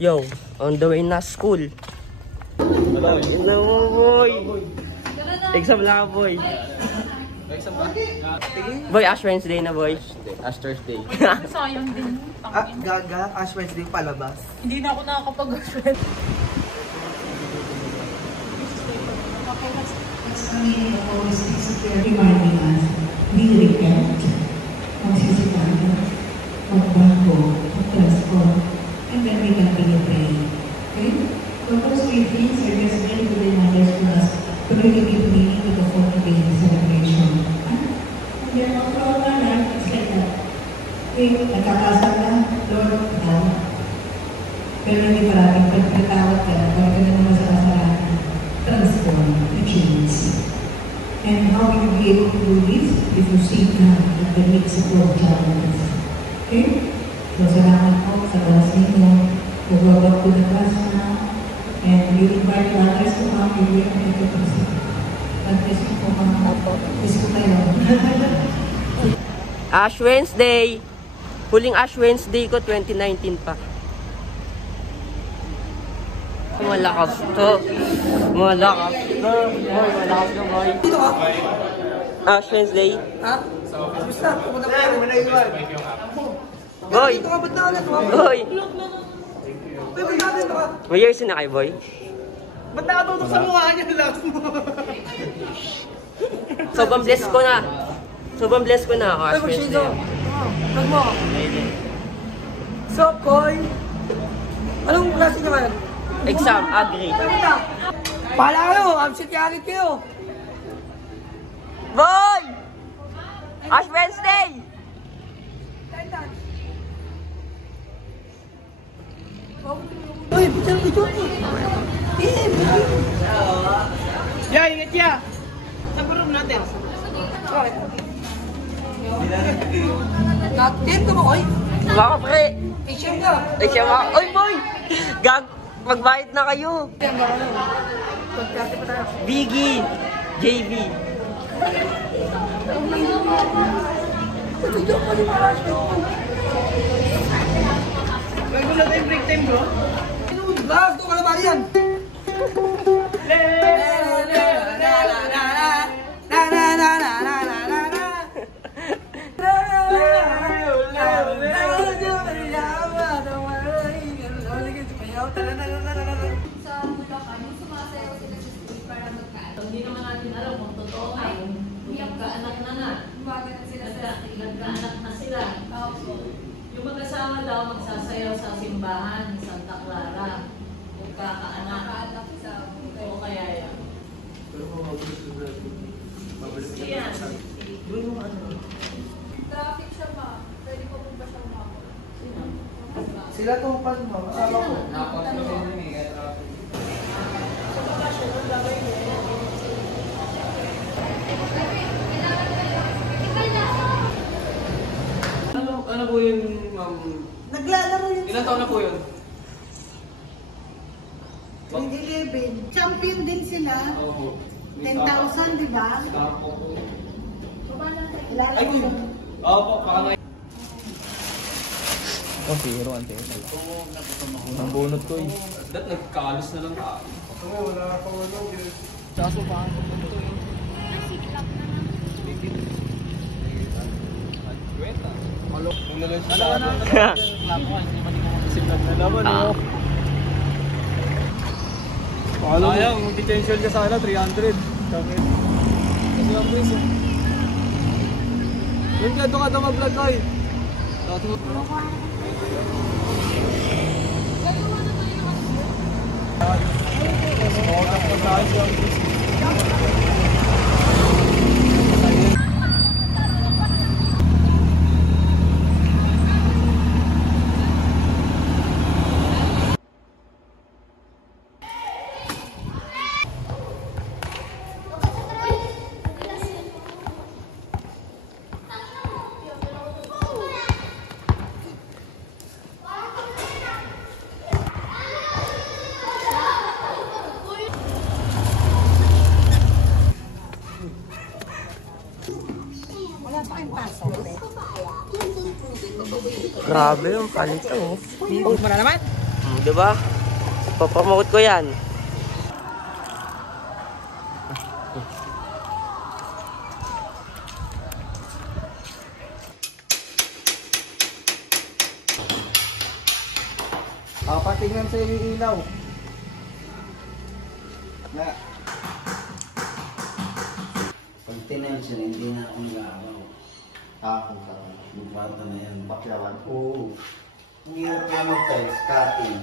Yo, on the way na school. Hello, boy. Exam na boy. Exam ba? Boy, Ash Wednesday na, boy. Ash Thursday. Sayang din. Gaga, Ash Wednesday palabas. Hindi na ako nakakapag-Ash Wednesday. Reminding us, we repent, magsisipahan, magbago, mag-transform, and then we continue praying. Okay? So those three things are just very good reminders for us to really be praying to the 40-day celebration. And then after all our life, it's like that. Okay, nagkakasal na, Lord, tama. Pero hindi parating pagkatawad ka, huwag ka na naman sa kasalanan. Transform the change. And how will you be able to do this if you seek God in the midst of your challenges? Okay? So, salamat po sa oras ninyo. We'll go back to the class now. And we invite others to come and we are able to see. God bless you po mga po. Bless ko kayo. Ash Wednesday. Huling Ash Wednesday ko 2019 pa. Malakas to. Malakas to. Boy, malakas to, boy. Dito ka? Ash Wednesday. Ha? Basta, pumunta ko yan. Boy! Dito ka, ba't nakalat mo? Boy! Boy, ba't nakalat ka? May years na kayo, boy? Ba't nakatutok sa mukha niya? Sobrang bless ko na. Sobrang bless ko na ako, Ash Wednesday. Tag mo. So, Koy. Anong klase naman? Exam, agree. Pala kayo, absent yarit kayo. Boy! Ash Wednesday! Uy, picture mo. Yeah, ingat ya. Sa room natin. Okay. Natin ka mo, Koy? Baka pre! Exam ka. Exam ako. Oy, boy! Gag! Magbayad na kayo! Biggie! JB! Bago na tayo break time, bro. Last, ito wala ba yan? Sa Bulacan, yung sumasayaw sila sa street para magkaan. Hindi naman natin alam kung totoo nga yung nagkaanak na nga. Nagkaanak na sila. Yung mag-asawa daw magsasayaw sa simbahan ni Santa Clara. Kung kakaanak. Oo, kaya yan. Yan. Traffic siya ma. Pwede po ba siya umabot? Sila itong pan mo, kasama ko. Ano po yun, ma'am? Naglalaro yun. Ilan taon na po yun? 2011. Champion din sila. Oo. 10,000, di ba? Ay, kung... Oo po, baka na... Oh, pero ante. Ang bunot ko eh. Dat, nagkaalos na lang ka. Wala pa wala. Kaso pa. Signal na naman oh. Sayang, potential ka sana 300. Bakit? Kasi ang price eh. Yung ka doon ka daw mag-vlog ko eh. Grabe yung palito. Post mo na naman? di ba? Papromote ko yan. Papatingnan sa yung ilaw. Na. Pag tinensyon, hindi na akong garaw. Ako ka. Bumata na yan. Baklawan. Oo. Ang hirap na mag-tiles. Cutting.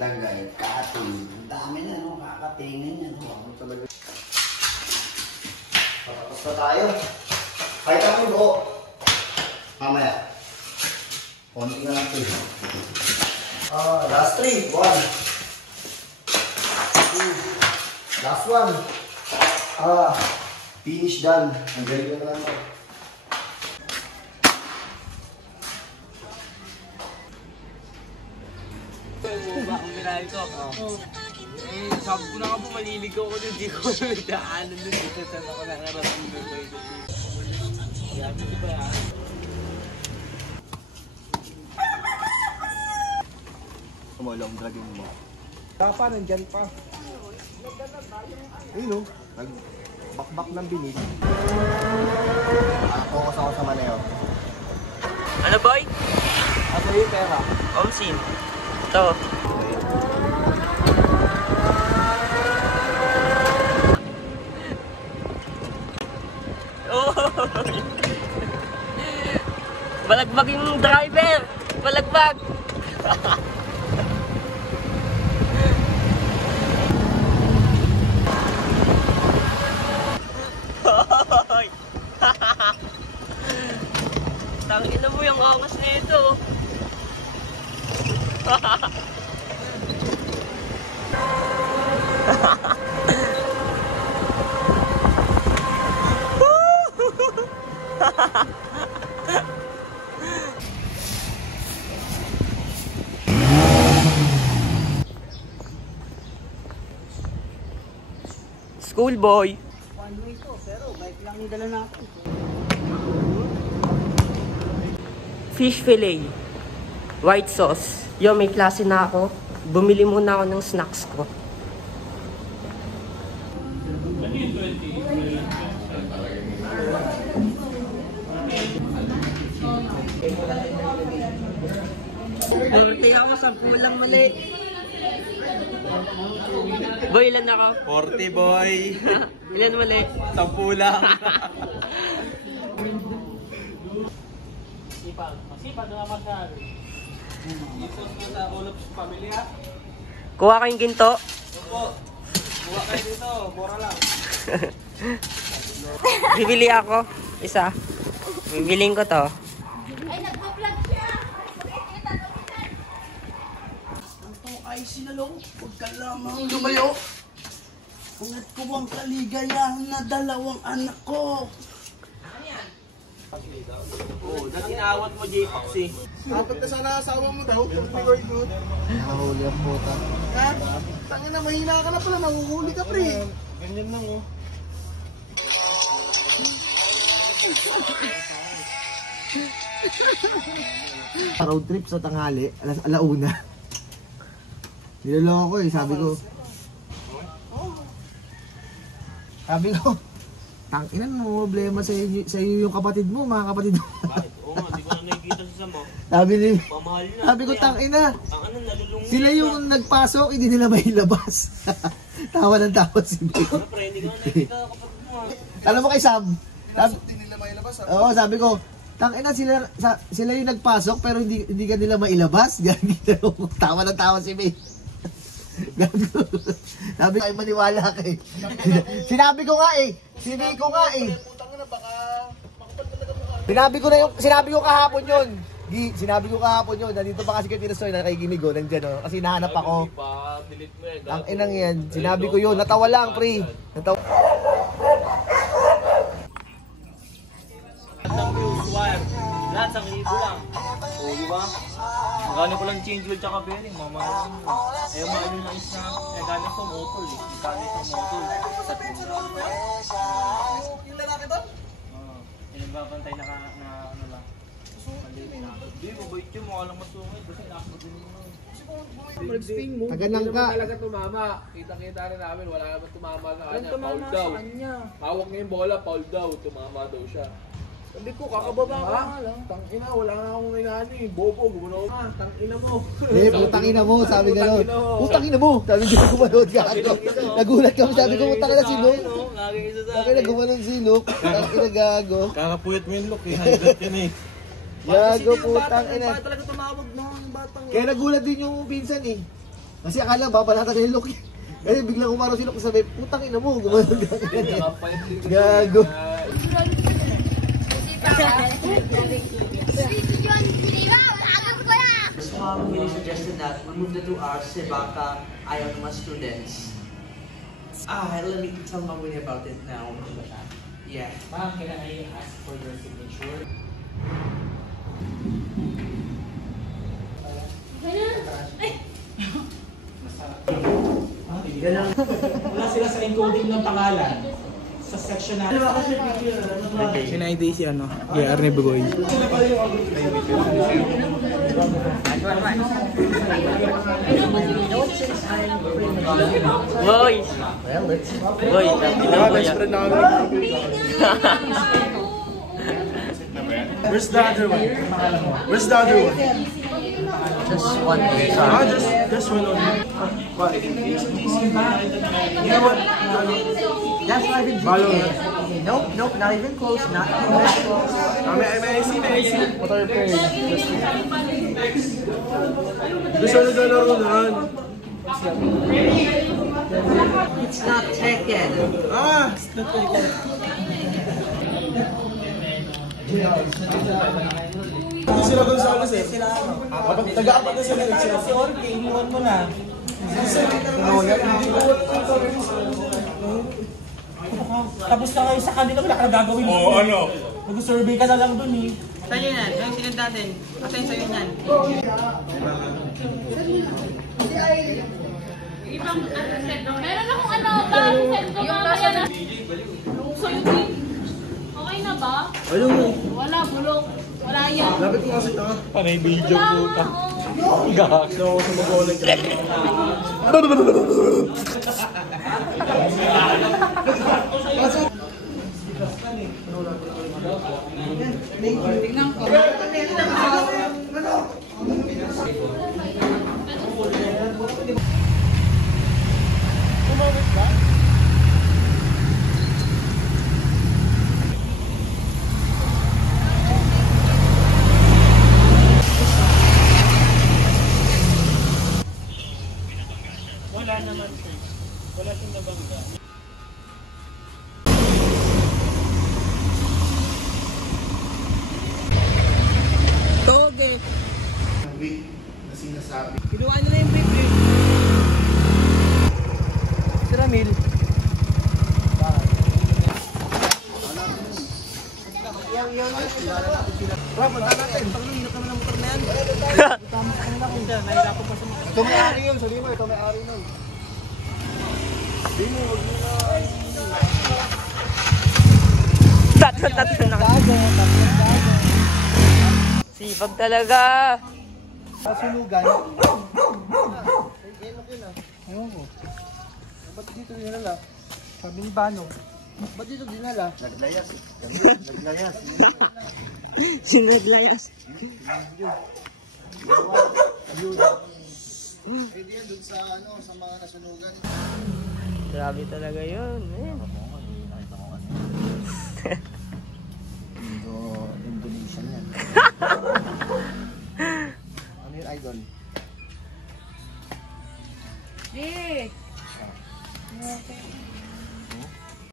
Lagay. Cutting. Ang dami na, no? Kakatingin yan. Ako talaga. Patapos na tayo. Kahit ako buo. Mamaya. Konti na lang ito. Last 3. 1. 2. Last 1. Finish done. Ang galing na lang ako. Ang binahin ko. Sabi ko na nga po, maliligaw ko doon. Di ko nagdaanan doon. Dito saan ako nakarating doon. Grabe ko ba? Kumalong dragon mo. Papa, nandyan pa. Ayun o. Nagbakbak ng binig. Focus ako sa Maneo. Ano boy? Ano yung pera? Omsim. Ito. Oh! Balagbag yung driver! Balagbag! Tangina mo yung angas nito. Schoolboy. One way to, pero bike lang yung dala natin. Fish fillet. White sauce. Yo, may klase na ako. Bumili muna ako ng snacks ko. Kaya ako 10 lang mali. Boy, ilan ako? 40 boy. Ilan mali? 10 lang. Masipag na masyado. Isos mo sa Olof's family ha? Kuha kayong ginto. Opo. Kuha kayo dito. Mura lang. Bibili ako. Isa. Bibiling ko to. Ay, nagpa-vlog siya! Ay sinalong, huwag ka lamang lumayo. Ungat ko ang kaligayahan na 2 anak ko. Oo, dati naawat mo, J-Fox eh. Apat na sana asawa mo daw. Very good. Nakahuli ang puta. Ha? Tangin na, mahina ka na pala. Nanguhuli ka, pre. Ganyan lang, oh. Road trip sa tanghali, alauna. Niloloko ko eh, sabi ko. Tanginan mo, problema sa iyo yung kapatid mo, mga kapatid mo. Bakit? Oo nga, di ko na nakikita sa samo. Sabi ni, Pamahal na. sabi ko tangina. Tangina, nalulungin. Sila yung nagpasok, hindi nila mailabas. Tawa ng tawa si Bill. Pre, hindi ko na nakikita sa kapatid mo. Alam mo kay Sam, hindi nila mailabas. Oo, sabi ko, tangina sila yung nagpasok pero hindi ka nila mailabas. Tawa ng tawa si Bill. Sabi ko ay maniwala kay. Sinabi ko nga eh. Sinabi ko kahapon yun. Sinabi ko kahapon yun. Nandito pa kasi kay Tirasoy na nakikinig oh. Nandiyan oh. Kasi nahanap ako. Delete mo yan. Ang inang yan. Sinabi ko yun. Natawa lang pre. Natawa. Lahat sa libo lang. O, di ba? Magano ko lang change oil tsaka bearing, mamahalin mo. Eh, maano lang isa, nagano ko motor eh. Nagano ko motor. Sa Yung lalaki to? Oo. Yung nagbabantay na ano lang. Hindi, mabait yun. Mukha lang masungit. Kasi nakakot din mo. Taganang ka. Talaga tumama. Kita-kita rin namin, wala naman tumama sa kanya. Foul daw. Hawak niya yung bola, foul daw. Tumama daw siya. Sabi ko, kakababa ka nga lang. Tangina, wala na akong inani. Bobo, gumano ka. Tangina mo. Putang ina mo, sabi gano'n. Putang ina mo. Sabi ko gumanod ka. Nagulat kami, sabi ko putang ina sino. Bakit na gumanon sino? Putang ina gago. Kakapuyat mo yung look eh. Hanggat yan eh. Gago putang ina. Talaga tumawag na ang batang. Kaya nagulat din yung pinsan eh. Kasi akala babalatan na yung look. Kasi biglang umaro si Look sabi, putang ina mo, gumanon ka. Gago. Really suggested that we move the 2 hours si baka ayaw naman students. Let me tell Ma'am Winnie about it now. Yeah. Ma'am, can I ask for your signature? Wala sila sa encoding ng pangalan. Sa section na... Sinay day si ano? Yeah, Arne Bugoy. Boy! Boy, Best friend namin. Where's the other one? Where's the other one? Just one. Just one only. You know what? That's not even Nope, not even close. Not even close. May I see? What are your players? Gusto na dalaro na. It's not Tekken. It's not Tekken. Hindi sila Gonzales eh. Taga-apat na sila. Si Orge, iniwan mo na. Tapos na kayo sa kanila, wala ka na gagawin. Oo, ano? Mag-survey ka na lang dun eh. Sa'yo yan, yung sinad natin. Atin sa'yo yan. Ibang set. Meron akong parang set ko mamaya na. So yung okay na ba? Wala, bulok. Wala yan. Lapit ko kasi ito. Panay video puta. Gahak na ako sa mag-ulit. Tingnan ko. Wala naman sir. Wala siyang nabangga. Toge. Week na sinasabi. Kinuha na yung break. Si Ramil. Ikaw may ari yun, sabi mo, ikaw may ari nun. Tatlo na. Sipag talaga. Sasunugan. Ewan ko. Ba't dito dinala? Sabi ni Bano. Ba't dito dinala? Naglayas. Naglayas. Sinaglayas. Pwede yan dun sa mga nasunugan. Grabe talaga yun. Indonesian yan. Ano yun, idol? Eh. Okay.